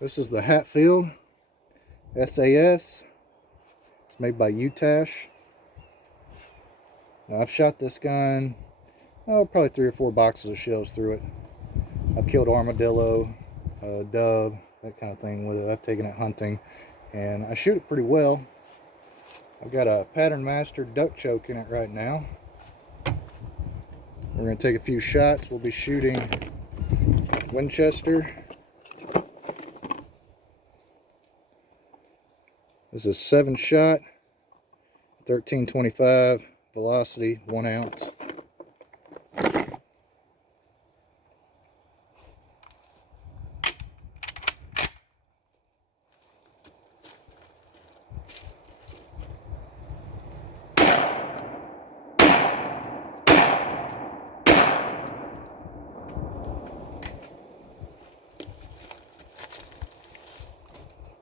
This is the Hatfield SAS. It's made by UTAS. Now, I've shot this gun, probably 3 or 4 boxes of shells through it. I've killed armadillo, dove, that kind of thing with it. I've taken it hunting, and I shoot it pretty well. I've got a Pattern Master duck choke in it right now. We're going to take a few shots. We'll be shooting Winchester. This is 7-shot, 1325 velocity, 1 ounce.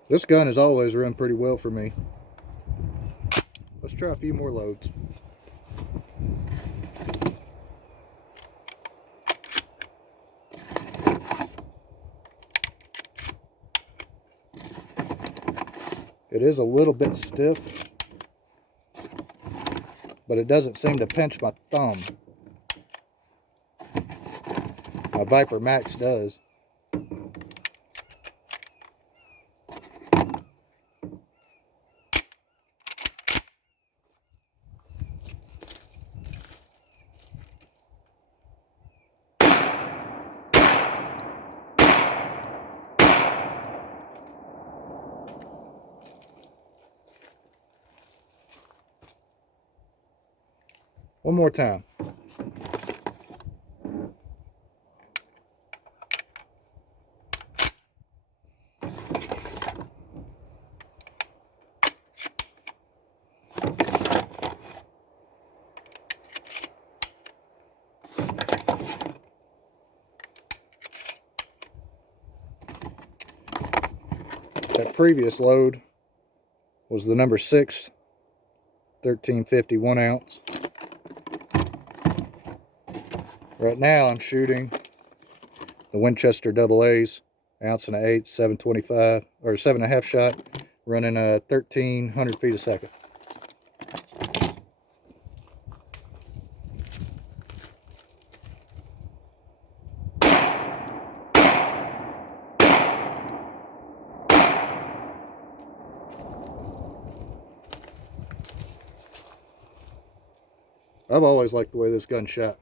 This gun has always run pretty well for me. Let's try a few more loads. It is a little bit stiff, but it doesn't seem to pinch my thumb. My Viper Max does. One more time. That previous load was the number 6, 1350, 1 ounce. Right now I'm shooting the Winchester AA's, 1 1/8 ounce, 725 or 7.5 shot, running 1300 feet a second. I've always liked the way this gun shot.